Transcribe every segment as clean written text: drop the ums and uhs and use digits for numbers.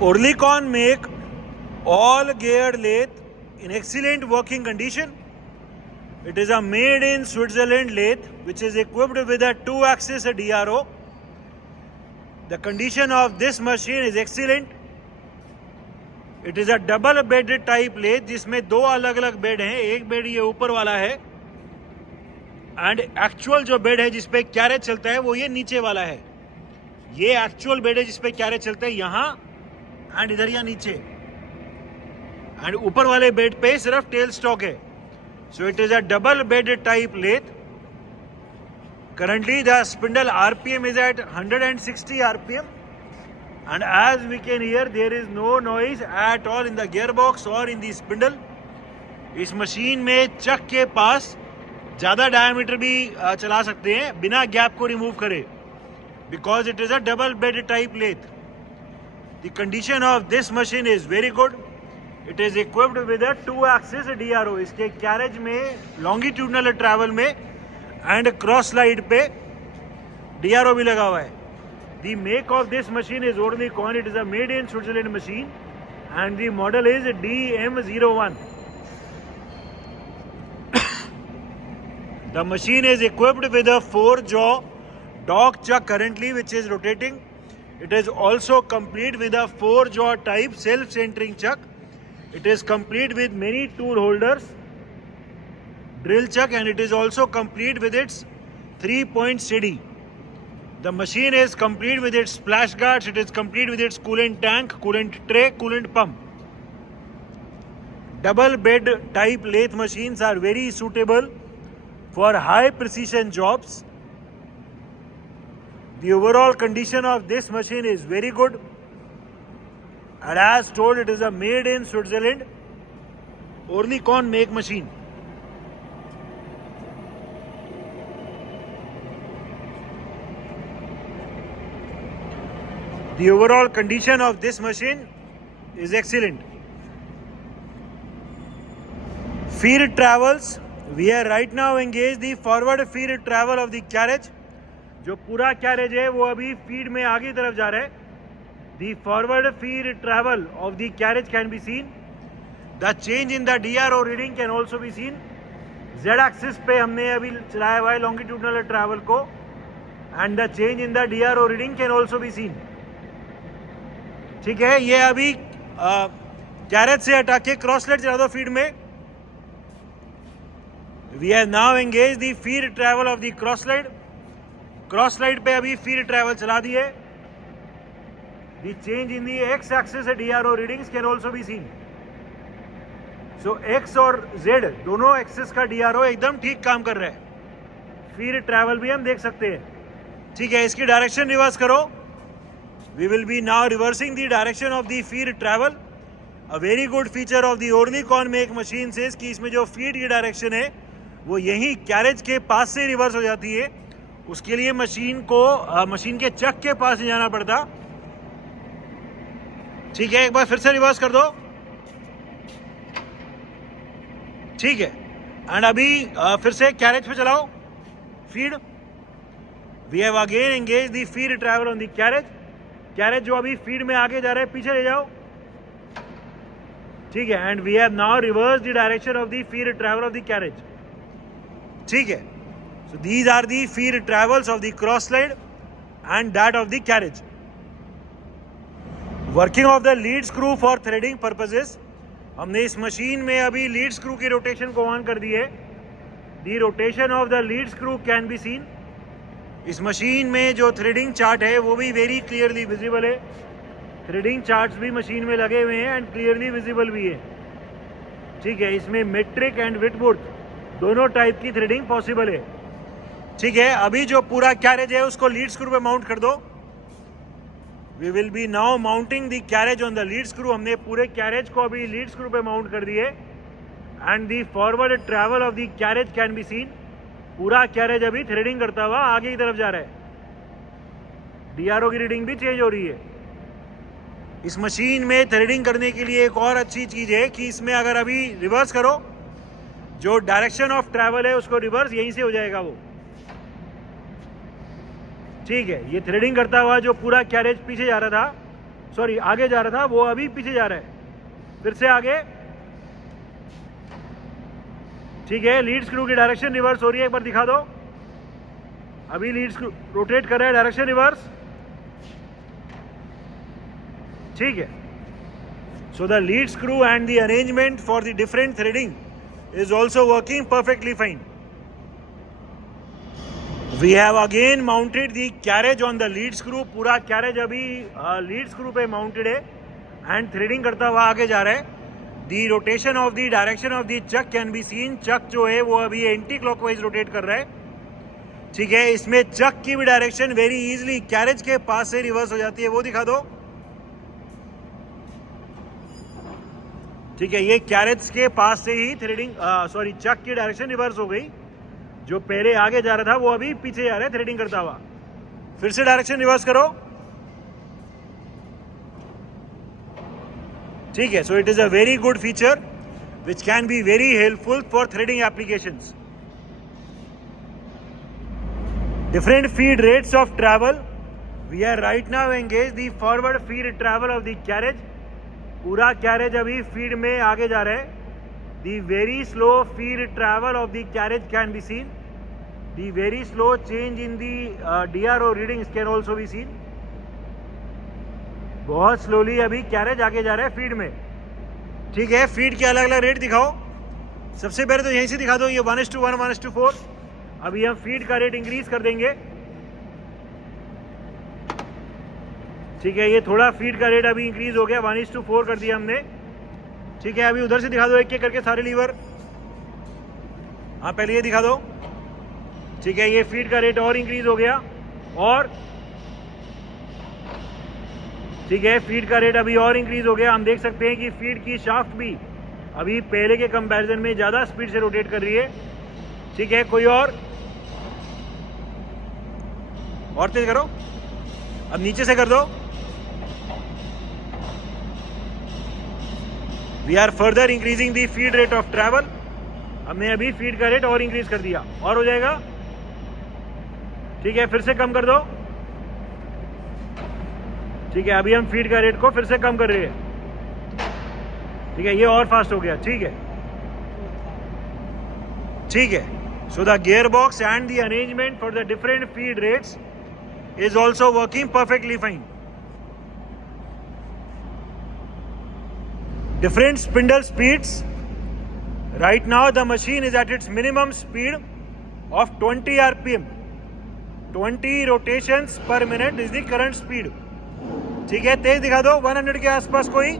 Oerlikon make all geared lathe in excellent working condition. It is a made in Switzerland lathe which is equipped with a 2-axis DRO. The condition of this machine is excellent. It is a double bed type lathe जिसमें दो अलग अलग bed हैं. एक bed ये ऊपर वाला है एंड एक्चुअल जो बेड है जिसपे कैरेज चलता है वो ये नीचे वाला है. ये एक्चुअल बेड है जिसपे कैरेज चलता है यहाँ एंड इधर या नीचे, एंड ऊपर वाले बेड पे सिर्फ टेल स्टॉक है. So it is a double bed type lathe. Currently the spindle RPM is at 160 RPM and as we can hear there is no noise at all in the gearbox or in the spindle. इस machine में चक के पास ज़्यादा diameter भी चला सकते हैं बिना gap को रिमूव करे, because it is a double bed type lathe. The condition of this machine is very good. It is equipped with a 2-axis DRO. इसके कैरेज में लॉन्गिट्यूडनल ट्रैवल में एंड क्रॉस स्लाइड पे DRO भी लगा हुआ है. The make of this machine is Oerlikon. It is a made in Switzerland machine and the model is DM01. The machine is equipped with a 4-jaw dog chuck currently which is rotating. It is also complete with a 4-jaw type self-centering chuck. It is complete with many tool holders, drill chuck, and it is also complete with its 3-point steady. The machine is complete with its splash guards. It is complete with its coolant tank, coolant tray, coolant pump. Double bed type lathe machines are very suitable for high precision jobs. The overall condition of this machine is very good, and as told, it is a made in Switzerland Oerlikon make machine. The overall condition of this machine is excellent. Feed travels. We are right now engaged the forward feed travel of the carriage. जो पूरा carriage है वो अभी feed में आगे तरफ जा रहा है. The forward feed travel of the carriage can be seen. The change in the DRO reading can also be seen. Z axis पे हमने अभी चलाया हुआ है longitudinal travel को, and the change in the DRO reading can also be seen. ठीक है, ये अभी कैरेज से हटा के क्रॉस स्लाइड चला दो फीड में. We have now engaged the feed travel of the cross slide. Cross slide पे अभी फीड ट्रैवल चला दिए. The change in the x axis DRO readings can also be seen. So x और z दोनों axis का DRO एकदम ठीक काम कर रहा है. फीड ट्रैवल भी हम देख सकते हैं. ठीक है, इसकी डायरेक्शन रिवर्स करो. We will be now reversing the direction of the feed travel. A very good feature of the Oerlikon make machines is कि इसमें जो फीड की डायरेक्शन है वो यही कैरेज के पास से रिवर्स हो जाती है. उसके लिए मशीन के चक के पास नहीं जाना पड़ता. ठीक है, एक बार फिर से रिवर्स कर दो. ठीक है, एंड अभी फिर से कैरेज पे चलाओ feed. We have again engage the feed travel on the carriage. Carriage जो अभी फीड में आगे जा रहा है पीछे ले जाओ. ठीक है, and we have now reverse the direction of the feed travel of the carriage. ठीक है, so these are the feed travels of the cross slide and that of the carriage. Working of the lead screw for threading purposes. हमने इस machine में अभी lead screw की rotation को on कर दी है. The rotation of the lead screw can be seen. इस machine में जो थ्रेडिंग चार्ट है वो भी वेरी क्लियरली विजिबल है. थ्रेडिंग चार्ट्स भी मशीन में लगे हुए हैं एंड क्लियरली विजिबल भी है. ठीक है, इसमें मेट्रिक एंड विटवर्थ दोनों टाइप की थ्रेडिंग पॉसिबल है. ठीक है, अभी जो पूरा कैरेज है उसको लीड स्क्रू पे माउंट कर दो. We will be now mounting the carriage on the lead screw. हमने पूरे कैरेज को अभी लीड स्क्रू पे माउंट कर दिए and the forward travel of the carriage can be scene. पूरा कैरेज अभी थ्रेडिंग करता हुआ आगे की तरफ जा रहा है. DRO की रीडिंग भी चेंज हो रही है. इस मशीन में थ्रेडिंग करने के लिए एक और अच्छी चीज है कि इसमें अगर अभी रिवर्स करो, जो डायरेक्शन ऑफ ट्रैवल है उसको रिवर्स यहीं से हो जाएगा वो. ठीक है, ये थ्रेडिंग करता हुआ जो पूरा कैरेज पीछे जा रहा था सॉरी आगे जा रहा था वो अभी पीछे जा रहा है, फिर से आगे। ठीक है, लीड स्क्रू की डायरेक्शन रिवर्स हो रही है, एक बार दिखा दो। अभी लीड स्क्रू रोटेट कर रहा है, डायरेक्शन रिवर्स। ठीक है, so the lead screw and the arrangement for the different threading is also working perfectly fine. We have again mounted the carriage on the lead screw. पूरा carriage अभी lead screw पे mounted है and threading करता हुआ आगे जा रहा है। The rotation of the direction of the chuck can be seen. chuck जो है वो अभी एंटी क्लॉकवाइज रोटेट कर रहा है। ठीक है, इसमें chuck की भी डायरेक्शन वेरी इजीली carriage के पास से रिवर्स हो जाती है, वो दिखा दो। ठीक है, ये कैरेज के पास से ही थ्रेडिंग सॉरी चक की डायरेक्शन रिवर्स हो गई। जो पहले आगे जा रहा था वो अभी पीछे जा रहा है थ्रेडिंग करता हुआ। फिर से डायरेक्शन रिवर्स करो। ठीक है, so it is a very good feature which can be very helpful for threading applications. Different feed rates of travel. We are right now engage the forward feed travel of the carriage. पूरा carriage अभी feed में आगे जा रहा है। The very slow feed travel of the carriage can be seen. The very slow change in the DRO readings can also be seen. बहुत slowly अभी carriage आगे जा रहा है फीड में। ठीक है, फीड के अलग अलग रेट दिखाओ। सबसे पहले तो यहीं से दिखा दो, ये 1:1 1:4। अभी हम फीड का रेट इंक्रीज कर देंगे। ठीक है, ये थोड़ा फीड का रेट अभी इंक्रीज हो गया, 1:4 कर दिया हमने। ठीक है, अभी उधर से दिखा दो एक एक करके सारे लीवर। हाँ, पहले ये दिखा दो। ठीक है, ये फीड का रेट और इंक्रीज हो गया। और ठीक है, फीड का रेट अभी और इंक्रीज हो गया। हम देख सकते हैं कि फीड की शाफ्ट भी अभी पहले के कंपैरिजन में ज़्यादा स्पीड से रोटेट कर रही है। ठीक है, कोई और तेज करो। अब नीचे से कर दो। We are further increasing the feed rate of travel. हमने अभी फीड का रेट और इंक्रीज कर दिया, और हो जाएगा। ठीक है, फिर से कम कर दो। ठीक है, अभी हम फीड का रेट को फिर से कम कर रहे हैं। ठीक है, ये और फास्ट हो गया। ठीक है, ठीक है, so the gear box and the arrangement for the different feed rates is also working perfectly fine. Different spindle speeds. Right now the machine is at its minimum speed of 20 RPM. 20 rotations per minute is the current speed. ठीक है, तेज दिखा दो, 100 के आसपास कोई।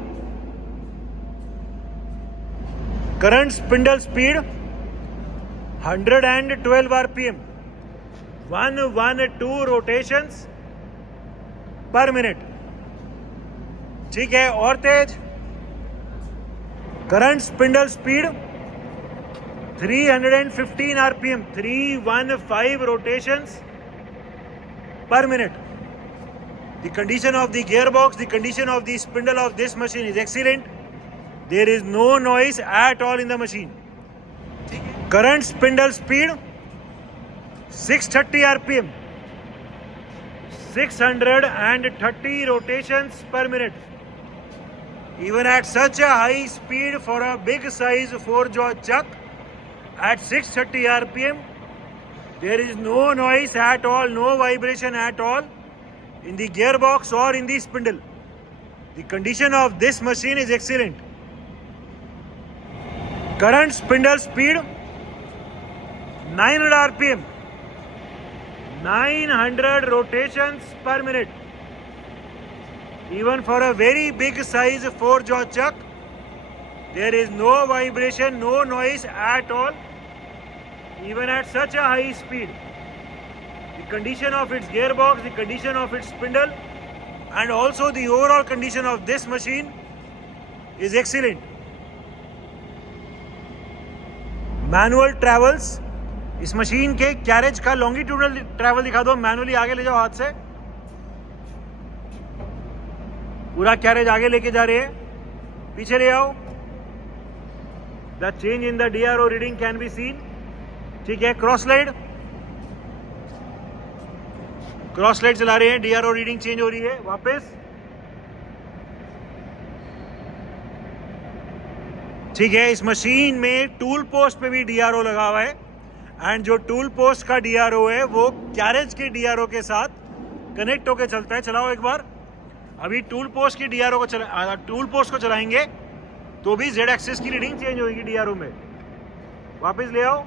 Current spindle speed 112 RPM. 112 rotations per minute. ठीक है, और तेज। Current spindle speed 315 RPM, 315 rotations per minute. The condition of the gearbox, the condition of the spindle of this machine is excellent. There is no noise at all in the machine. Current spindle speed 630 RPM, 630 rotations per minute. Even at such a high speed for a big size 4-jaw chuck, at 630 RPM, there is no noise at all, no vibration at all in the gearbox or in the spindle. The condition of this machine is excellent. Current spindle speed 900 RPM, 900 rotations per minute. Even for a very big size 4-jaw chuck, there is no vibration, no noise at all, even at such a high speed. The condition of its gearbox, the condition of its spindle, and also the overall condition of this machine is excellent. Manual travels. इस machine के carriage का longitudinal travel दिखा दो। Manually आगे ले जाओ हाथ से। पूरा कैरेज आगे लेके जा रहे हैं, पीछे ले आओ। The change in the DRO reading can be scene. ठीक है, क्रॉस स्लाइड चला रहे हैं, DRO रीडिंग चेंज हो रही है। वापस ठीक है, इस मशीन में टूल पोस्ट पे भी डीआरओ लगा हुआ है एंड जो टूल पोस्ट का डीआरओ है वो कैरेज के डीआरओ के साथ कनेक्ट होकर चलता है। चलाओ एक बार। अभी टूल पोस्ट की डीआरओ को टूल पोस्ट को चलाएंगे तो भी जेड एक्सिस की रीडिंग चेंज होगी डीआरओ में। वापस ले आओ,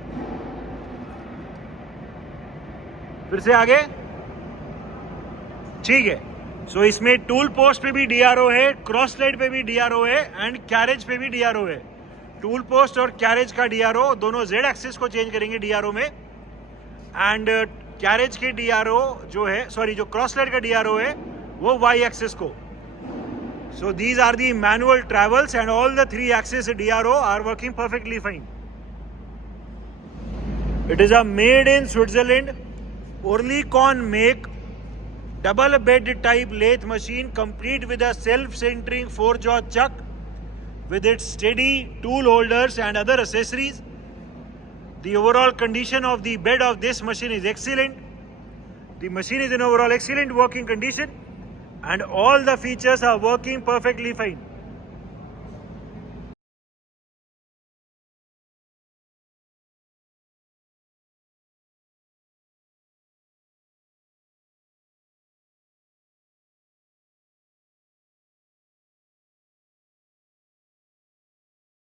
फिर से आगे। ठीक है, सो इसमें टूल पोस्ट पे भी डीआरओ है, क्रॉस स्लाइड पे भी डीआरओ है एंड कैरेज पे भी डीआरओ है। टूल पोस्ट और कैरेज का डीआरओ दोनों जेड एक्सिस को चेंज करेंगे डीआरओ में एंड कैरेज के डीआरओ जो है, सॉरी जो क्रॉस स्लाइड का डीआरओ है वो वाई एक्सिस को। So these are the manual travels and all the 3 axis DRO are working perfectly fine. It is a made in Switzerland Oerlikon make double bed type lathe machine complete with a self-centering 4-jaw chuck with its steady tool holders and other accessories. The overall condition of the bed of this machine is excellent. The machine is in overall excellent working condition and all the features are working perfectly fine.